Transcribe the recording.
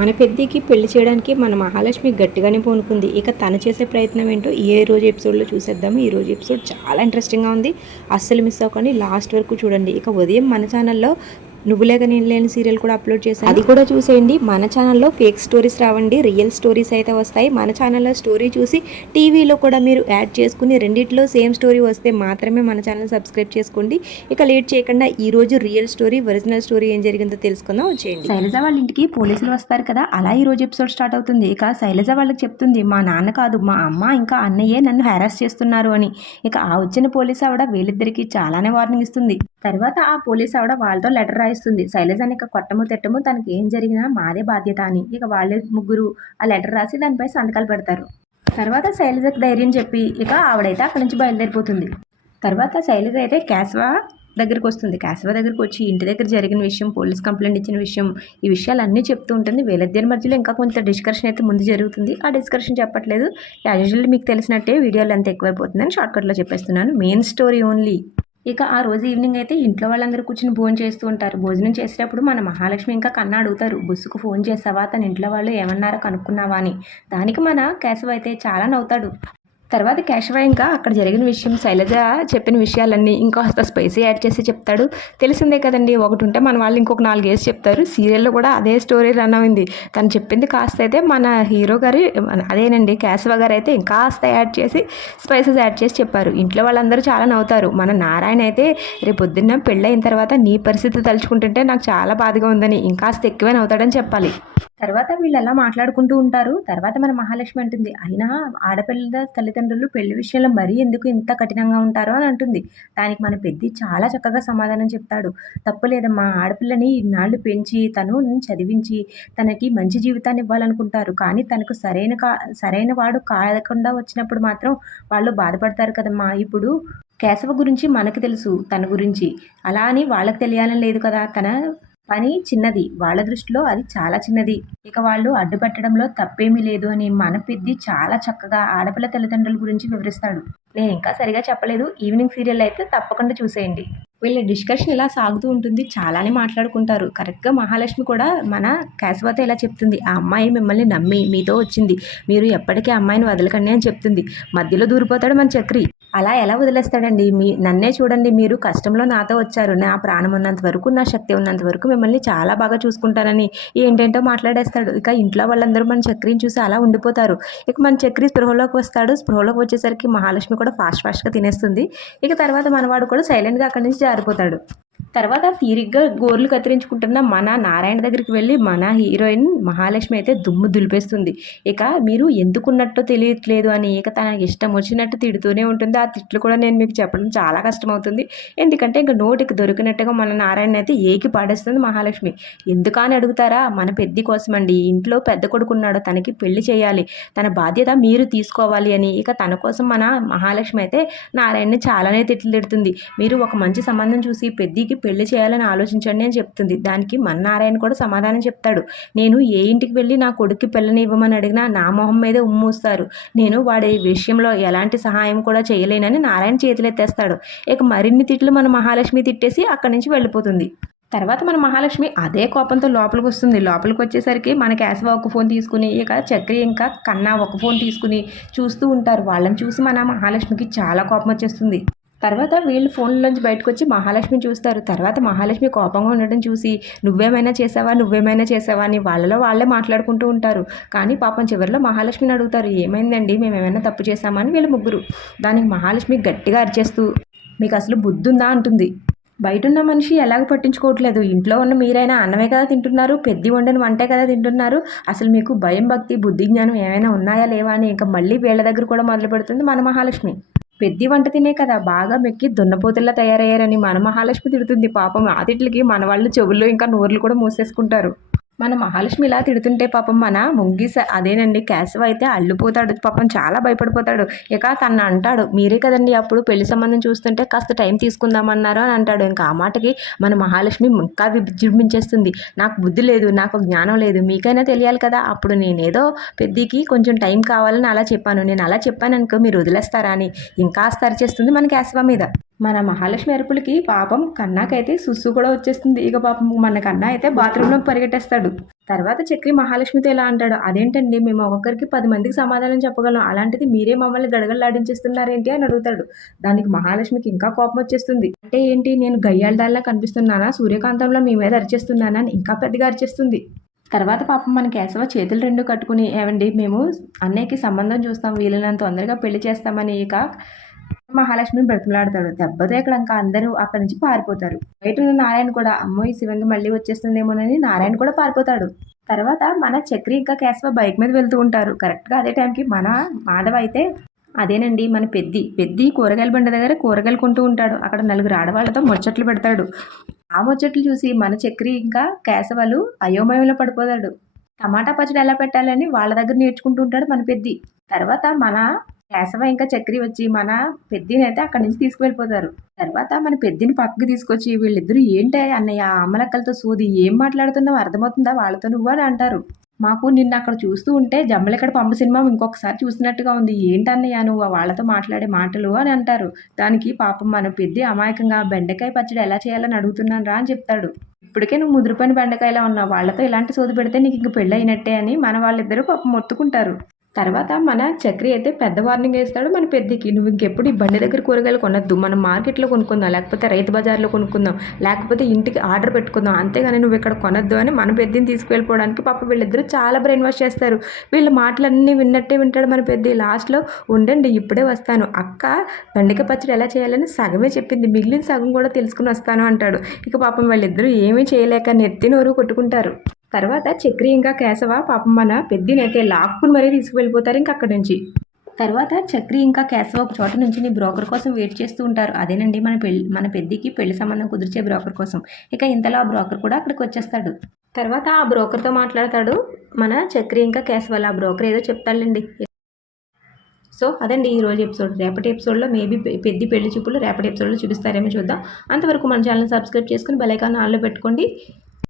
మన పెద్దికి పెళ్లి చేయడానికి మన మహాలక్ష్మి గట్టిగానే పూనుకుంది. ఇక తను చేసే ప్రయత్నం ఏంటో ఏ రోజు ఎపిసోడ్లో చూసేద్దాము. ఈ రోజు ఎపిసోడ్ చాలా ఇంట్రెస్టింగ్గా ఉంది. అస్సలు మిస్ అవ్వకండి, లాస్ట్ వరకు చూడండి. ఇక ఉదయం మన ఛానల్లో నువ్వు లేక నేను లేని సీరియల్ కూడా అప్లోడ్ చేశాను, అది కూడా చూసేయండి. మన ఛానల్లో ఫేక్ స్టోరీస్ రావండి, రియల్ స్టోరీస్ అయితే వస్తాయి. మన ఛానల్లో స్టోరీ చూసి టీవీలో కూడా మీరు యాడ్ చేసుకుని రెండిట్లో సేమ్ స్టోరీ వస్తే మాత్రమే మన ఛానల్ సబ్స్క్రైబ్ చేసుకోండి. ఇక లేట్ చేయకుండా ఈ రోజు రియల్ స్టోరీ, ఒరిజినల్ స్టోరీ ఏం జరిగిందో తెలుసుకుందాం, వచ్చేయండి. శైలజ వాళ్ళ ఇంటికి పోలీసులు వస్తారు కదా, అలా ఈ రోజు ఎపిసోడ్ స్టార్ట్ అవుతుంది. ఇక శైలజ వాళ్ళకి చెప్తుంది, మా నాన్న కాదు మా అమ్మ ఇంకా అన్నయ్యే నన్ను హెరాస్ చేస్తున్నారు అని. ఇక ఆ వచ్చిన పోలీసు ఆవిడ వీళ్ళిద్దరికి చాలానే వార్నింగ్ ఇస్తుంది. తర్వాత ఆ పోలీస్ ఆవిడ వాళ్ళతో లెటర్ రాయిస్తుంది, శైలజని ఇక కొట్టము తిట్టము, తనకి ఏం జరిగినా మాదే బాధ్యత అని. ఇక వాళ్ళే ముగ్గురు ఆ లెటర్ రాసి దానిపై సంతకాలు పెడతారు. తర్వాత శైలజకు ధైర్యం చెప్పి ఇక ఆవిడైతే అక్కడి నుంచి బయలుదేరిపోతుంది. తర్వాత శైలజ అయితే కేశవ దగ్గరికి వస్తుంది. కేశవ దగ్గరికి వచ్చి ఇంటి దగ్గర జరిగిన విషయం, పోలీస్ కంప్లైంట్ ఇచ్చిన విషయం, ఈ విషయాలన్నీ చెప్తూ ఉంటుంది. వీళ్ళిద్దరి మధ్యలో ఇంకా కొంత డిస్కషన్ అయితే ముందు జరుగుతుంది. ఆ డిస్కషన్ చెప్పట్లేదు, యాజువల్ మీకు తెలిసినట్టే వీడియోలు ఎంత ఎక్కువైపోతుందని షార్ట్కట్లో చెప్పేస్తున్నాను. Main story only. ఇక ఆ రోజు ఈవినింగ్ అయితే ఇంట్లో వాళ్ళందరూ కూర్చుని భోజనం చేస్తూ ఉంటారు. భోజనం చేసేటప్పుడు మన మహాలక్ష్మి ఇంకా కన్నా అడుగుతారు, బుస్సుకు ఫోన్ చేసావా, తన ఇంట్లో వాళ్ళు ఏమన్నారో కనుక్కున్నావా అని. దానికి మన కేశవ అయితే చాలా నవ్వుతాడు. తర్వాత కేశవ ఇంకా అక్కడ జరిగిన విషయం, శైలజ చెప్పిన విషయాలన్నీ ఇంకాస్త స్పైసీ యాడ్ చేసి చెప్తాడు. తెలిసిందే కదండి, ఒకటి ఉంటే మన వాళ్ళు ఇంకొక 4 వేసి చెప్తారు. సీరియల్లో కూడా అదే స్టోరీ రన్ అయింది. తను చెప్పింది కాస్త అయితే మన హీరో గారి అదేనండి కేశవ గారు అయితే ఇంకాస్త యాడ్ చేసి స్పైసెస్ యాడ్ చేసి చెప్పారు. ఇంట్లో వాళ్ళందరూ చాలా నవ్వుతారు. మన నారాయణ అయితే రేపు పొద్దున్న పెళ్ళయిన తర్వాత నీ పరిస్థితి తలుచుకుంటుంటే నాకు చాలా బాధగా ఉందని ఇంకాస్త ఎక్కువే నవ్వుతాడని చెప్పాలి. తర్వాత వీళ్ళు అలా మాట్లాడుకుంటూ ఉంటారు. తర్వాత మన మహాలక్ష్మి అంటుంది, అయినా ఆడపిల్లల తల్లిదండ్రులు పెళ్లి విషయంలో మరీ ఎందుకు ఇంత కఠినంగా ఉంటారో అని అంటుంది. దానికి మన పెద్ది చాలా చక్కగా సమాధానం చెప్తాడు. తప్పులేదమ్మా, ఆడపిల్లని ఇన్నాళ్ళు పెంచి తను చదివించి తనకి మంచి జీవితాన్ని ఇవ్వాలనుకుంటారు. కానీ తనకు సరైన వాడు కాకుండా వచ్చినప్పుడు మాత్రం వాళ్ళు బాధపడతారు కదమ్మా. ఇప్పుడు కేశవ గురించి మనకు తెలుసు, తన గురించి అలా అని వాళ్ళకి తెలియాలని లేదు కదా. తన పని చిన్నది, వాళ్ళ దృష్టిలో అది చాలా చిన్నది. ఇక వాళ్ళు అడ్డుపెట్టడంలో తప్పేమీ లేదు అని మన పెద్ది చాలా చక్కగా ఆడపిల్ల తల్లిదండ్రుల గురించి వివరిస్తాడు. నేను ఇంకా సరిగా చెప్పలేదు, ఈవినింగ్ సీరియల్ అయితే తప్పకుండా చూసేయండి. వీళ్ళ డిస్కషన్ ఇలా సాగుతూ ఉంటుంది. చాలానే మాట్లాడుకుంటారు. కరెక్ట్గా మహాలక్ష్మి కూడా మన కేశవతో ఇలా చెప్తుంది, ఆ అమ్మాయి మిమ్మల్ని నమ్మి మీతో వచ్చింది, మీరు ఎప్పటికీ అమ్మాయిని వదలకండి అని చెప్తుంది. మధ్యలో దూరిపోతాడు మన చక్రి. అలా ఎలా వదిలేస్తాడండి, నన్నే చూడండి, మీరు కష్టంలో నాతో వచ్చారు, నా ప్రాణం ఉన్నంత వరకు, నా శక్తి ఉన్నంత వరకు మిమ్మల్ని చాలా బాగా చూసుకుంటానని ఏంటేంటో మాట్లాడేస్తాడు. ఇక ఇంట్లో వాళ్ళందరూ మన చక్రిని చూసి అలా ఉండిపోతారు. ఇక మన చక్రి స్పృహలోకి వస్తాడు. స్పృహలోకి వచ్చేసరికి మహాలక్ష్మి కూడా ఫాస్ట్గా తినేస్తుంది. ఇక తర్వాత మనవాడు కూడా సైలెంట్గా అక్కడి నుంచి జారిపోతాడు. తర్వాత తీరిగ్గా గోర్లు కత్తిరించుకుంటున్న మన నారాయణ దగ్గరికి వెళ్ళి మన హీరోయిన్ మహాలక్ష్మి అయితే దుమ్ము దులిపేస్తుంది. ఇక మీరు ఎందుకున్నట్టో తెలియట్లేదు అని ఇక తన ఇష్టం వచ్చినట్టు తిడుతూనే ఉంటుంది. ఆ తిట్లు కూడా నేను మీకు చెప్పడం చాలా కష్టమవుతుంది. ఎందుకంటే ఇంకా నోటికి దొరికినట్టుగా మన నారాయణ అయితే ఏకి పాడేస్తుంది మహాలక్ష్మి. ఎందుకా అని అడుగుతారా, మన పెద్ది కోసమండి. ఇంట్లో పెద్ద కొడుకున్నాడు, తనకి పెళ్లి చేయాలి, తన బాధ్యత మీరు తీసుకోవాలి అని. ఇక తన కోసం మన మహాలక్ష్మి అయితే నారాయణని చాలానే తిట్లు తిడుతుంది. మీరు ఒక మంచి సంబంధం చూసి పెద్దికి పెళ్లి చేయాలని ఆలోచించండి అని చెప్తుంది. దానికి మన నారాయణ కూడా సమాధానం చెప్తాడు, నేను ఏ ఇంటికి వెళ్ళి నా కొడుక్కి పెళ్ళని ఇవ్వమని అడిగినా నా మొహం మీదే ఉమ్మూస్తారు, నేను వాడి విషయంలో ఎలాంటి సహాయం కూడా చేయలేనని నారాయణ చేతులెత్తేస్తాడు. ఇక మరిన్ని తిట్లు మన మహాలక్ష్మి తిట్టేసి అక్కడి నుంచి వెళ్ళిపోతుంది. తర్వాత మన మహాలక్ష్మి అదే కోపంతో లోపలికి వస్తుంది. లోపలికి వచ్చేసరికి మన కేశవ ఒక ఫోన్ తీసుకుని ఇక చక్రి ఇంకా కన్నా ఒక ఫోన్ తీసుకుని చూస్తూ ఉంటారు. వాళ్ళని చూసి మన మహాలక్ష్మికి చాలా కోపం వచ్చేస్తుంది. తర్వాత వీళ్ళు ఫోన్లోంచి బయటకు వచ్చి మహాలక్ష్మిని చూస్తారు. తర్వాత మహాలక్ష్మి కోపంగా ఉండడం చూసి నువ్వేమైనా చేసావా అని వాళ్ళలో వాళ్ళే మాట్లాడుకుంటూ ఉంటారు. కానీ పాపం చివరిలో మహాలక్ష్మిని అడుగుతారు, ఏమైందండి, మేమేమైనా తప్పు చేశామని వీళ్ళు ముగ్గురు. దానికి మహాలక్ష్మి గట్టిగా అరిచేస్తూ మీకు అసలు బుద్ధుందా అంటుంది. బయటున్న మనిషి ఎలాగ పట్టించుకోవట్లేదు, ఇంట్లో ఉన్న మీరైనా అన్నమే కదా తింటున్నారు, పెద్ది వండని వంటే కదా తింటున్నారు, అసలు మీకు భయం, భక్తి, బుద్ధి, జ్ఞానం ఏమైనా ఉన్నాయా లేవా అని ఇంకా మళ్ళీ వీళ్ళ దగ్గర కూడా మొదలు పెడుతుంది మన మహాలక్ష్మి. పెద్ది వంట తినే కదా బాగా మెక్కి దున్నపోతుల్లా తయారయ్యారని మన మహాలక్ష్మి తిడుతుంది. పాపం ఆ తిట్లకి మన వాళ్ళు చెవుల్లో ఇంకా నోర్లు కూడా మూసేసుకుంటారు. మన మహాలక్ష్మి ఇలా తిడుతుంటే పాపం మన అదేనండి కేశవ అయితే అల్లిపోతాడు. పాపం చాలా భయపడిపోతాడు. ఇక తను అంటాడు, మీరే కదండి అప్పుడు పెళ్లి సంబంధం చూస్తుంటే కాస్త టైం తీసుకుందామన్నారు అని అంటాడు. ఇంకా ఆ మాటకి మన మహాలక్ష్మి ఇంకా విజృంభించేస్తుంది, నాకు బుద్ధి లేదు, నాకు జ్ఞానం లేదు, మీకైనా తెలియాలి కదా, అప్పుడు నేనేదో పెద్దికి కొంచెం టైం కావాలని అలా చెప్పాను, నేను అలా చెప్పాను అనుకో మీరు వదిలేస్తారా అని ఇంకా చేస్తుంది మన కేశవ మీద. మన మహాలక్ష్మి అరుపులకి పాపం కన్నాకైతే సుస్సు కూడా వచ్చేస్తుంది. ఇక పాపం మన కన్నా అయితే బాత్రూంలోకి పరిగెట్టేస్తాడు. తర్వాత చక్రి మహాలక్ష్మితో ఇలా అంటాడు, అదేంటండి మేము ఒక్కొక్కరికి 10 మందికి సమాధానం చెప్పగలం, అలాంటిది మీరే మమ్మల్ని గడగడలాడించేస్తున్నారేంటి అని అడుగుతాడు. దానికి మహాలక్ష్మికి ఇంకా కోపం వచ్చేస్తుంది. అంటే ఏంటి, నేను గయ్యాళదాల్లా కనిపిస్తున్నానా, సూర్యకాంతంలో మీ మీద అరిచేస్తున్నానా అని ఇంకా పెద్దగా అరిచేస్తుంది. తర్వాత పాపం మన కేశవ చేతులు 2 కట్టుకుని, ఏవండి మేము అన్నయ్యకి సంబంధం చూస్తాం, వీళ్ళనంత తొందరగా పెళ్లి చేస్తామని ఇక మహాలక్ష్మిని బ్రతిమలాడతాడు. దెబ్బతో ఇక్కడ ఇంకా అందరూ అక్కడి నుంచి పారిపోతారు. బయట ఉన్న నారాయణ కూడా అమ్మో ఈ శివంగి మళ్ళీ వచ్చేస్తుందేమోనని నారాయణ కూడా పారిపోతాడు. తర్వాత మన చక్రి ఇంకా కేశవ బైక్ మీద వెళ్తూ ఉంటారు. కరెక్ట్గా అదే టైంకి మన మాధవ్ అయితే అదేనండి మన పెద్ది కూరగాయల బండి దగ్గర కూరగాయలు కొంటూ ఉంటాడు. అక్కడ 4 ఆడవాళ్ళతో ముచ్చట్లు పెడతాడు. ఆ ముచ్చట్లు చూసి మన చక్రి ఇంకా కేశవలు అయోమయంలో పడిపోతాడు. టమాటా పచ్చడి ఎలా పెట్టాలని వాళ్ళ దగ్గర నేర్చుకుంటూ ఉంటాడు మన పెద్ది. తర్వాత మన కేశవ ఇంకా చక్రి వచ్చి మన పెద్దిని అయితే అక్కడి నుంచి తీసుకువెళ్ళిపోతారు. తర్వాత మన పెద్దిని పక్కకు తీసుకొచ్చి, వీళ్ళిద్దరూ ఏంటే అన్నయ్య అమ్మలక్కలతో సోది, ఏం మాట్లాడుతున్నావు అర్థమవుతుందా వాళ్ళతో నువ్వు అని అంటారు. మాకు నిన్న అక్కడ చూస్తూ ఉంటే జంబలెక్కడ పంప సినిమా ఇంకొకసారి చూసినట్టుగా ఉంది, ఏంటన్నయ్య నువ్వు వాళ్ళతో మాట్లాడే మాటలు అని అంటారు. దానికి పాపం మన పెద్ది అమాయకంగా బెండకాయ పచ్చడి ఎలా చేయాలని అడుగుతున్నాను రా అని చెప్తాడు. ఇప్పటికే నువ్వు ముదిరిపోయిన బెండకాయలా ఉన్నావు, వాళ్ళతో ఇలాంటి సోది పెడితే నీకు ఇంక పెళ్ళి అయినట్టే అని మన వాళ్ళిద్దరూ పాపం మొత్తుకుంటారు. తర్వాత మన చక్రి అయితే పెద్ద వార్నింగ్ వేస్తాడు మన పెద్దికి, నువ్వు ఇంకెప్పుడు ఈ బండి దగ్గర కూరగాయలు కొనొద్దు, మనం మార్కెట్లో కొనుక్కుందాం, లేకపోతే రైతు బజార్లో కొనుక్కుందాం, లేకపోతే ఇంటికి ఆర్డర్ పెట్టుకుందాం, అంతేగాని నువ్వు ఇక్కడ కొనొద్దు అని మన పెద్దిని తీసుకువెళ్ళిపోవడానికి పాప వీళ్ళిద్దరూ చాలా బ్రెయిన్ వాష్ చేస్తారు. వీళ్ళ మాటలన్నీ విన్నట్టే వింటాడు మన పెద్ది. లాస్ట్లో ఉండండి ఇప్పుడే వస్తాను, అక్క బెండకాయ పచ్చడి ఎలా చేయాలని సగమే చెప్పింది, మిగిలిన సగం కూడా తెలుసుకుని వస్తాను అంటాడు. ఇక పాపం వాళ్ళిద్దరూ ఏమీ చేయలేక నెత్తి నోరు కొట్టుకుంటారు. తర్వాత చక్రి ఇంకా కేశవ పాపం మన పెద్దిని అయితే లాక్కుని మరీ తీసుకువెళ్ళిపోతారు ఇంకా అక్కడి నుంచి. తర్వాత చక్రి ఇంకా కేశవ ఒక చోట నుంచి బ్రోకర్ కోసం వెయిట్ చేస్తూ ఉంటారు. అదేనండి మన పెద్దికి పెళ్లి సంబంధం కుదిర్చే బ్రోకర్ కోసం. ఇక ఇంతలో ఆ బ్రోకర్ కూడా అక్కడికి వచ్చేస్తాడు. తర్వాత ఆ బ్రోకర్తో మాట్లాడతాడు మన చక్రి ఇంకా కేశవ. ఆ బ్రోకర్ ఏదో చెప్తాడండి. సో అదండి ఈరోజు ఎపిసోడ్. రేపటి ఎపిసోడ్లో మేబీ పెద్ది పెళ్లి చూపులు రేపటి ఎపిసోడ్లో చూపిస్తారేమో చూద్దాం. అంతవరకు మన ఛానల్ సబ్స్క్రైబ్ చేసుకుని బెల్ ఐకాన్ ఆన్లో పెట్టుకోండి.